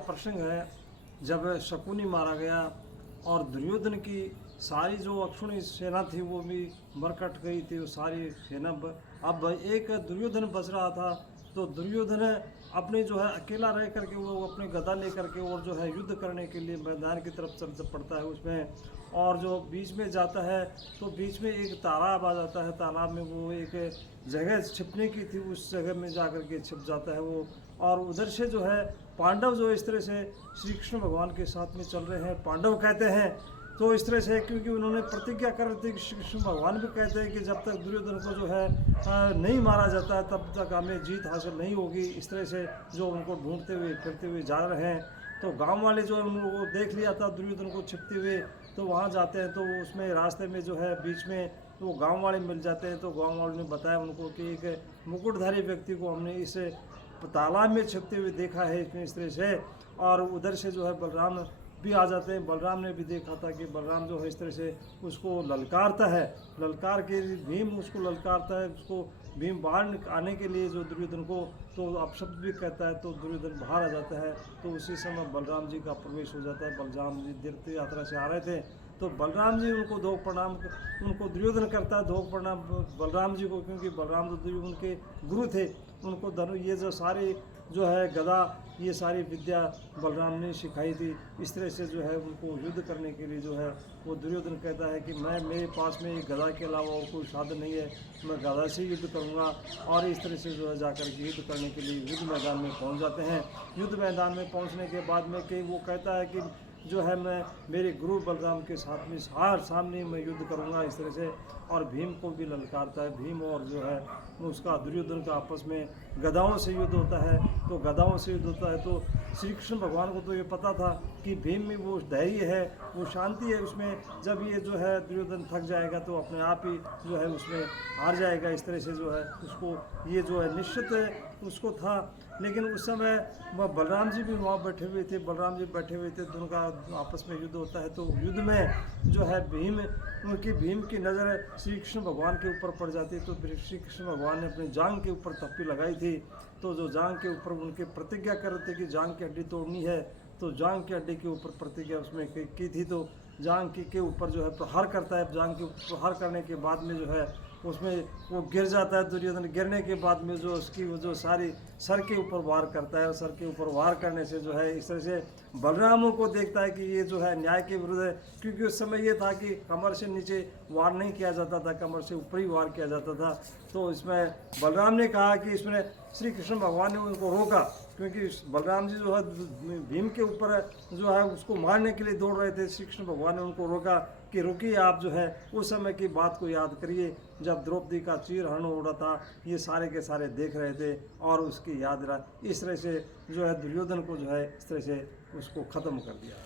प्रसंग है जब शकुनी मारा गया और दुर्योधन की सारी जो अक्षुणी सेना थी वो भी मरकट गई थी। वो सारी सेना अब एक दुर्योधन बच रहा था। तो दुर्योधन अपने जो है अकेला रह करके वो अपने गदा लेकर के और जो है युद्ध करने के लिए मैदान की तरफ चल पड़ता है उसमें। और जो बीच में जाता है तो बीच में एक तालाब आ जाता है। तालाब में वो एक जगह छिपने की थी, उस जगह में जा कर के छिप जाता है वो। और उधर से जो है पांडव जो इस तरह से श्री कृष्ण भगवान के साथ में चल रहे हैं। पांडव कहते हैं तो इस तरह से, क्योंकि उन्होंने प्रतिज्ञा कर रही थी कि श्री कृष्ण भगवान भी कहते हैं कि जब तक दुर्योधन को जो है नहीं मारा जाता तब तक हमें जीत हासिल नहीं होगी। इस तरह से जो उनको ढूंढते हुए फिरते हुए जा रहे हैं। तो गांव वाले जो उन लोगों को देख लिया था दुर्योधन को छिपते हुए, तो वहाँ जाते हैं। तो उसमें रास्ते में जो है बीच में वो गांव वाले मिल जाते हैं। तो गांव वालों ने बताया उनको कि एक मुकुटधारी व्यक्ति को हमने इस तालाब में छिपते हुए देखा है इसमें इस तरह से। और उधर से जो है बलराम भी आ जाते हैं। बलराम ने भी देखा था कि बलराम जो है इस तरह से उसको ललकारता है। ललकार के भीम उसको ललकारता है, उसको भीम बाहर आने के लिए जो दुर्योधन को तो अपशब्द भी कहता है। तो दुर्योधन बाहर आ जाता है। तो उसी समय बलराम जी का प्रवेश हो जाता है। बलराम जी तीर्थ यात्रा से आ रहे थे तो बलराम जी उनको धोख प्रणाम, उनको दुर्योधन करता है धोख प्रणाम बलराम जी को, क्योंकि बलराम तो दुर्योधन के गुरु थे। उनको धनु ये जो सारी जो है गदा ये सारी विद्या बलराम ने सिखाई थी। इस तरह से जो है उनको युद्ध करने के लिए जो है वो दुर्योधन कहता है कि मेरे पास में गदा के अलावा और कोई साधन नहीं है, मैं गदा से युद्ध करूंगा। और इस तरह से जो है जाकर के युद्ध करने के लिए युद्ध मैदान में पहुंच जाते हैं। युद्ध मैदान में पहुंचने के बाद में कि वो कहता है कि जो है मैं मेरे गुरु बलराम के साथ में सामने मैं युद्ध करूंगा इस तरह से। और भीम को भी ललकारता है। भीम और जो है उसका दुर्योधन का आपस में गदाओं से युद्ध होता है। तो गदाओं से युद्ध होता है तो श्री कृष्ण भगवान को तो ये पता था कि भीम में वो धैर्य है, वो शांति है उसमें। जब ये जो है दुर्योधन थक जाएगा तो अपने आप ही जो है उसमें हार जाएगा। इस तरह से जो है उसको ये जो है निश्चित उसको था। लेकिन उस समय वह बलराम जी भी वहाँ बैठे हुए थे। बलराम जी बैठे हुए थे, दोनों का आपस में युद्ध होता है। तो युद्ध में जो है भीम की नज़र श्री कृष्ण भगवान के ऊपर पड़ जाती है। तो श्री कृष्ण भगवान ने अपनी जांग के ऊपर थप्पी लगाई थी। तो जो जांग के ऊपर उनके प्रतिज्ञा कर रहे थे कि जांग की हड्डी तोड़नी है, तो जांग की हड्डी के ऊपर प्रतिज्ञा उसमें की थी। तो जांग के ऊपर जो है प्रहार करता है। जांग के ऊपर प्रहार करने के बाद में जो है उसमें वो गिर जाता है। दुर्योधन गिरने के बाद में जो उसकी वो जो सारी सर के ऊपर वार करता है। और सर के ऊपर वार करने से जो है इस तरह से बलरामों को देखता है कि ये जो है न्याय के विरुद्ध है। क्योंकि उस समय ये था कि कमर से नीचे वार नहीं किया जाता था, कमर से ऊपर ही वार किया जाता था। तो इसमें बलराम ने कहा कि इसमें श्री कृष्ण भगवान ने उनको रोका, क्योंकि बलराम जी जो है भीम के ऊपर जो है उसको मारने के लिए दौड़ रहे थे। श्री कृष्ण भगवान ने उनको रोका कि रुकिए, आप जो है उस समय की बात को याद करिए जब द्रौपदी का चीरहरण हो रहा था। ये सारे के सारे देख रहे थे और उसकी याद रहा। इस तरह से जो है दुर्योधन को जो है इस तरह से उसको ख़त्म कर दिया।